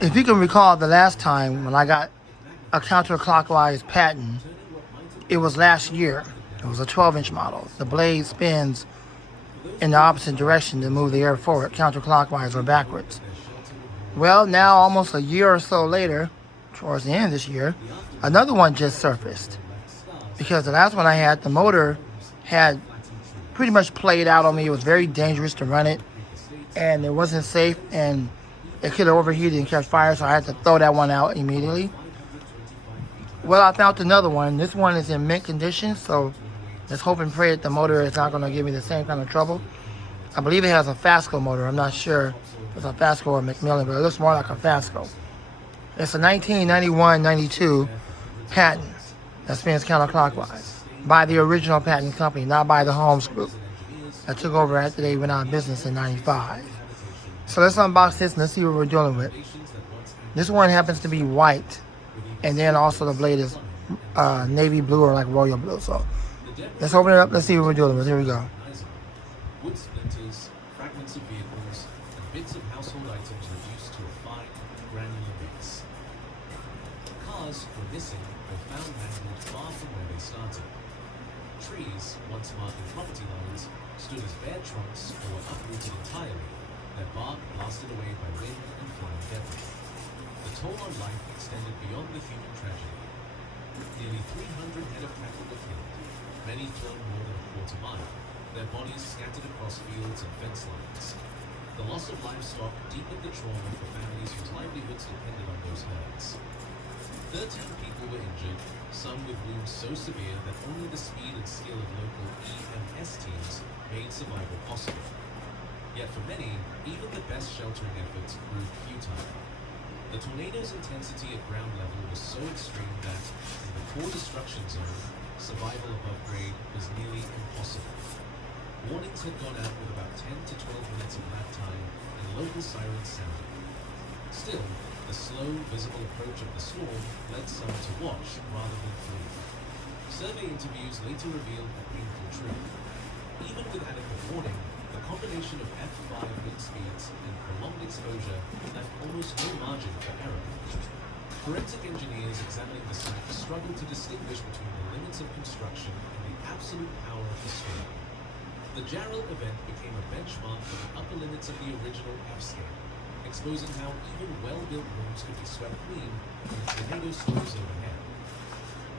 If you can recall the last time when I got a counterclockwise Patton, it was last year. It was a 12-inch model. The blade spins in the opposite direction to move the air forward, counterclockwise or backwards. Well, now almost a year or so later, towards the end of this year, another one just surfaced. Because the last one I had, the motor had pretty much played out on me. It was very dangerous to run it, and it wasn't safe, and it could have overheated and catch fire, so I had to throw that one out immediately. Well, I found another one. This one is in mint condition, so let's hope and pray that the motor is not going to give me the same kind of trouble. I believe it has a Fasco motor. I'm not sure if it's a Fasco or a Macmillan, but it looks more like a Fasco. It's a 1991-92 Patton that spins counterclockwise by the original Patton company, not by the Holmes Group that took over after they went out of business in 95. So let's unbox this and let's see what we're dealing with. This one happens to be white, and then also the blade is navy blue or like royal blue. So let's open it up. Let's see what we're dealing with. Here we go. Wood splinters, fragments of vehicles, and bits of household items reduced to a fine, granular mix. Cars were missing or found mangled far from where they started. Trees, once marking property lines, stood as bare trunks or were uprooted entirely, their bark blasted away by wind and flying debris. The toll on life extended beyond the human tragedy. Nearly 300 head of cattle were killed, many thrown more than a quarter mile, their bodies scattered across fields and fence lines. The loss of livestock deepened the trauma for families whose livelihoods depended on those herds. 13 people were injured, some with wounds so severe that only the speed and skill of local EMS teams made survival possible. Yet for many, even the best sheltering efforts proved futile. The tornado's intensity at ground level was so extreme that, in the core destruction zone, survival above grade was nearly impossible. Warnings had gone out with about 10 to 12 minutes of lag time, and local sirens sounded. Still, the slow, visible approach of the storm led some to watch rather than flee. Survey interviews later revealed a painful truth. Even with adequate warning, the combination of F5 wind speeds and prolonged exposure left almost no margin for error. Forensic engineers examining the site struggled to distinguish between the limits of construction and the absolute power of the storm. The Jarrell event became a benchmark for the upper limits of the original F-scale, exposing how even well-built rooms could be swept clean when a tornado storms overhead.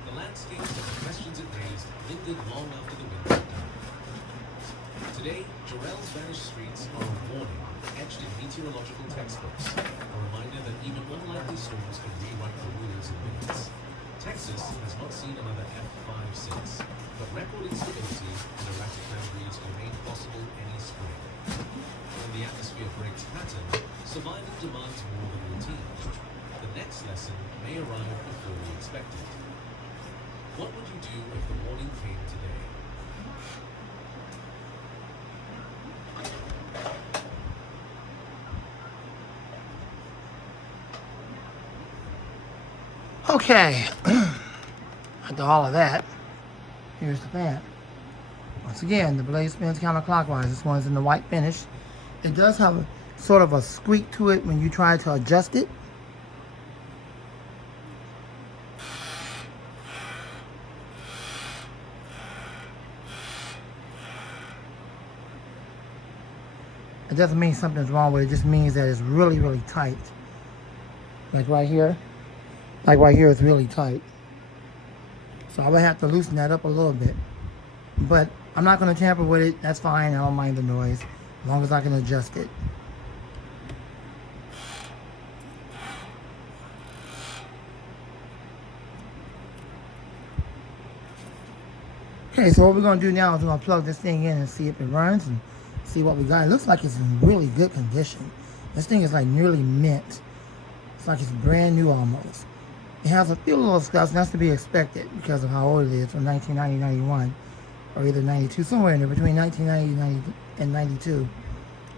The landscape and the questions it raised lingered long after the wind had died. Today, Jarrell's vanished streets are a warning etched in meteorological textbooks, a reminder that even unlikely storms can rewrite the rules in minutes. Texas has not seen another F5 since, but record instability and erratic boundaries remain possible any spring. When the atmosphere breaks pattern, survival demands more than routine. The next lesson may arrive before we expect it. What would you do if the warning came today? Okay, after all of that, here's the fan. Once again, the blade spins counterclockwise. This one's in the white finish. It does have a sort of a squeak to it when you try to adjust it. It doesn't mean something's wrong with it. It just means that it's really, really tight. Like right here. Like right here, it's really tight. So I would have to loosen that up a little bit. But I'm not going to tamper with it. That's fine. I don't mind the noise, as long as I can adjust it. Okay, so what we're going to do now is we're going to plug this thing in and see if it runs and see what we got. It looks like it's in really good condition. This thing is like nearly mint. It's like it's brand new almost. It has a few little scuffs, and that's to be expected because of how old it is, from 1990, 91, or either 92, somewhere in there, between 1990 and 92.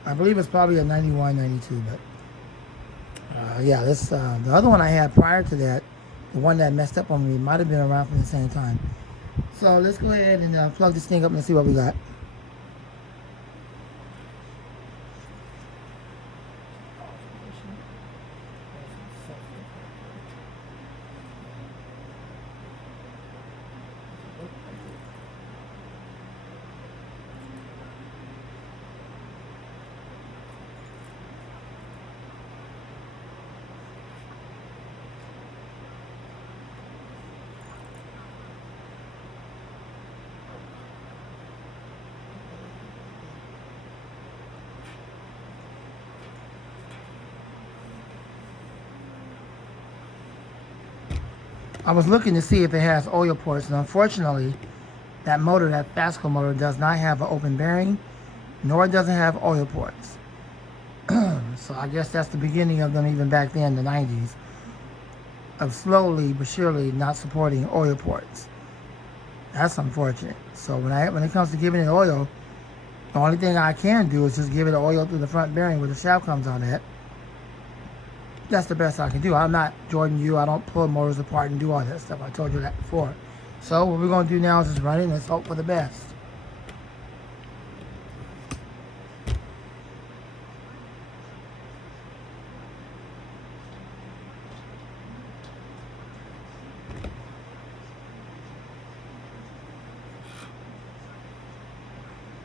I believe it's probably a 91, 92, but yeah, this the other one I had prior to that, the one that messed up on me, might have been around from the same time. So let's go ahead and plug this thing up and see what we got. I was looking to see if it has oil ports, and unfortunately, that motor, that Fasco motor, does not have an open bearing, nor does it have oil ports. So I guess that's the beginning of them, even back then, the 90s, of slowly but surely not supporting oil ports. That's unfortunate. So when it comes to giving it oil, the only thing I can do is just give it oil through the front bearing where the shaft comes out at. That's the best I can do. I'm not Jordan U. I don't pull motors apart and do all that stuff. I told you that before. So what we're going to do now is just run it and let's hope for the best.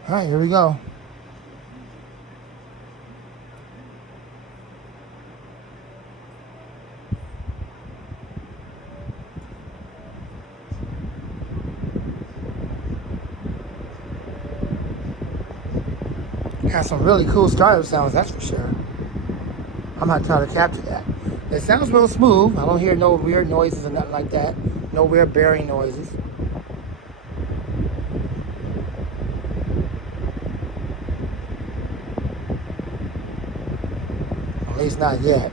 All right, here we go. Has some really cool startup sounds, that's for sure. I'm not trying to capture that. It sounds real smooth. I don't hear no weird noises or nothing like that. No weird bearing noises. At least not yet.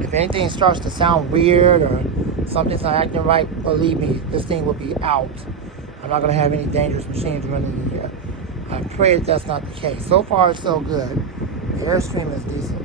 If anything starts to sound weird or something's not acting right, believe me, this thing will be out. I'm not going to have any dangerous machines running in here. I pray that that's not the case. So far, it's so good. The airstream is decent.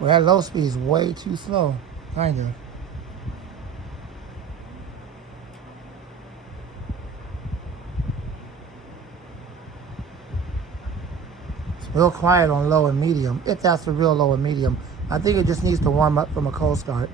Well, that low speed is way too slow, kind of. It's real quiet on low and medium, if that's the real low and medium. I think it just needs to warm up from a cold start.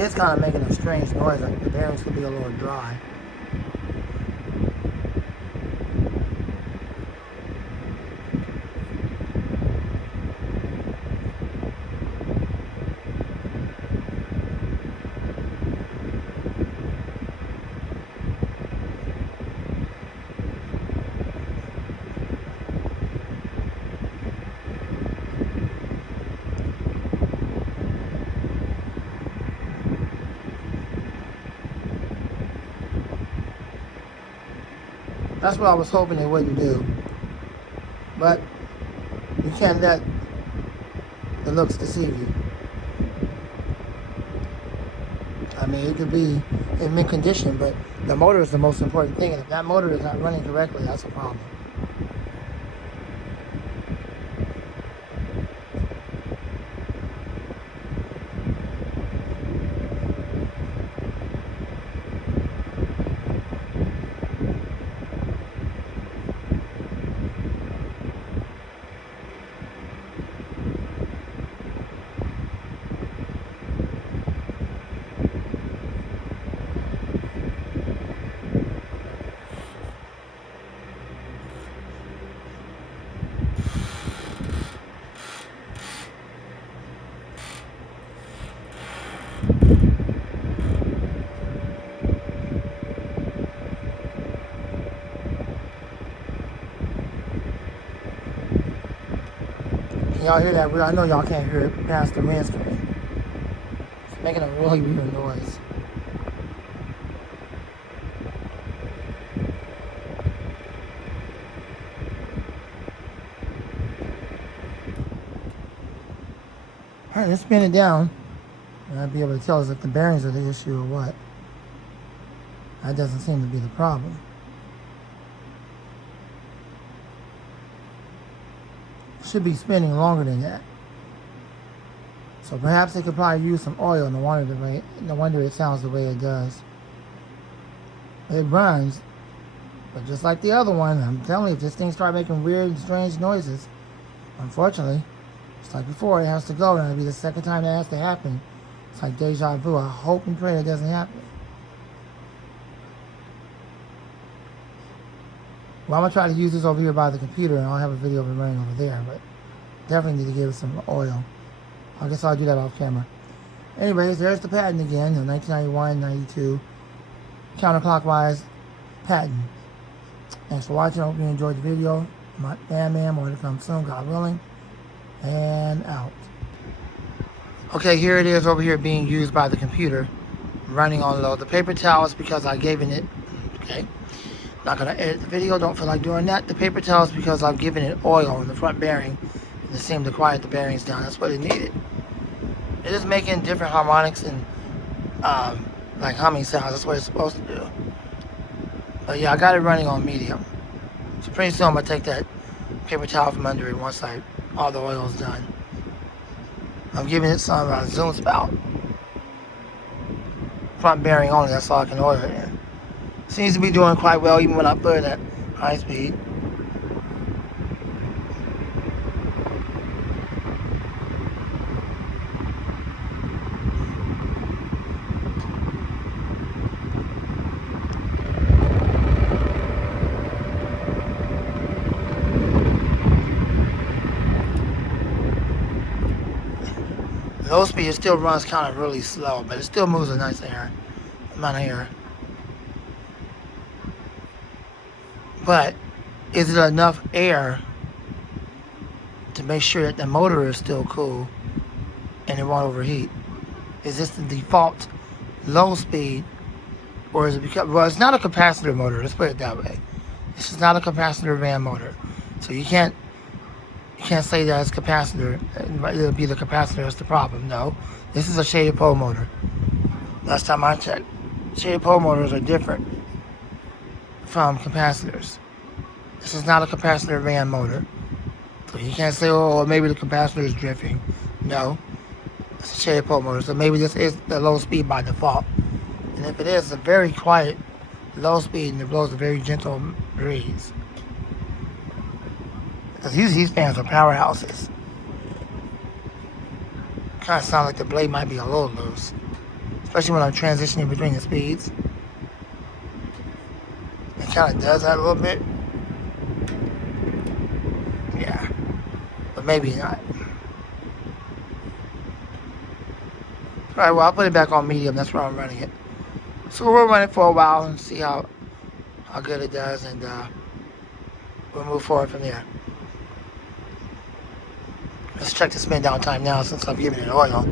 It's kind of making a strange noise, like the bearings could be a little dry. That's what I was hoping they wouldn't do. But you can't let the looks deceive you. I mean, it could be in mint condition, but the motor is the most important thing. And if that motor is not running correctly, that's a problem. Can y'all hear that? I know y'all can't hear it past the windscreen. It's making a really weird noise. Alright, let's spin it down. And I'll be able to tell us if the bearings are the issue or what. That doesn't seem to be the problem. Should be spinning longer than that. So perhaps they could probably use some oil. No wonder it sounds the way it does. It runs, but just like the other one, I'm telling you, if this thing starts making weird and strange noises, unfortunately, just like before, it has to go, and it'll be the second time that has to happen. It's like deja vu. I hope and pray it doesn't happen. Well, I'm going to try to use this over here by the computer, and I'll have a video of it running over there, but definitely need to give it some oil. I guess I'll do that off camera. Anyways, there's the Patton again, the 1991, 92, counterclockwise Patton. Thanks for watching. I hope you enjoyed the video. My man, more to come soon, God willing. And out. Okay, here it is over here being used by the computer, running on low. The paper towel is because I've given it, okay, not going to edit the video, don't feel like doing that. The paper towel is because I've given it oil in the front bearing, and it seemed to quiet the bearings down. That's what it needed. It is making different harmonics and like humming sounds. That's what it's supposed to do. But yeah, I got it running on medium. So pretty soon I'm going to take that paper towel from under it once all the oil is done. I'm giving it some zoom spout. Front bearing only, that's all I can oil it in. Seems to be doing quite well even when I put it at high speed. Low speed, it still runs kind of really slow, but it still moves a nice amount of air. But is it enough air to make sure that the motor is still cool and it won't overheat? Is this the default low speed, or is it because, well, it's not a capacitor motor, let's put it that way. This is not a capacitor van motor. So you can't say that it's capacitor. It'll be the capacitor that's the problem. No, this is a shaded pole motor. Last time I checked, shaded pole motors are different from capacitors. This is not a capacitor van motor. So you can't say, oh, maybe the capacitor is drifting. No, it's a shaded pole motor. So maybe this is the low speed by default. And if it is, it's a very quiet low speed and it blows a very gentle breeze. Because these fans are powerhouses. Kind of sound like the blade might be a little loose. Especially when I'm transitioning between the speeds. It kind of does that a little bit. Yeah. But maybe not. Alright, well, I'll put it back on medium. That's where I'm running it. So we'll run it for a while and see how good it does. And we'll move forward from there. Let's check the spin down time now since I've given it oil.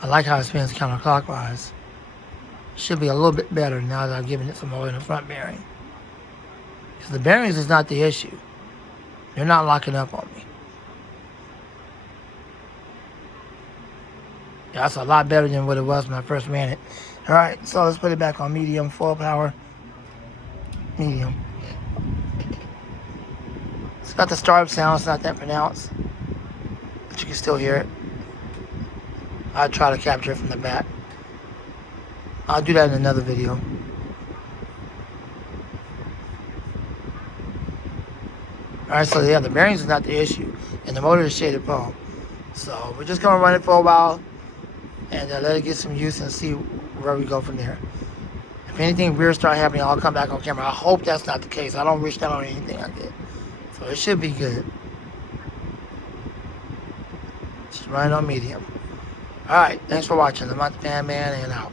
I like how it spins counterclockwise. Should be a little bit better now that I've given it some oil in the front bearing. Because the bearings is not the issue. They're not locking up on me. Yeah, that's a lot better than what it was when I first ran it. Alright, so let's put it back on medium, full power. Medium. It's got the startup sound, it's not that pronounced, but you can still hear it. I'll try to capture it from the back. I'll do that in another video. Alright, so yeah, the bearings is not the issue, and the motor is shaded pole. So we're just going to run it for a while, and let it get some use and see where we go from there. If anything weird starts happening, I'll come back on camera. I hope that's not the case. I don't wish that on anything I did. So it should be good. Just run it on medium. Alright, thanks for watching. I'm out the Fan Man and out.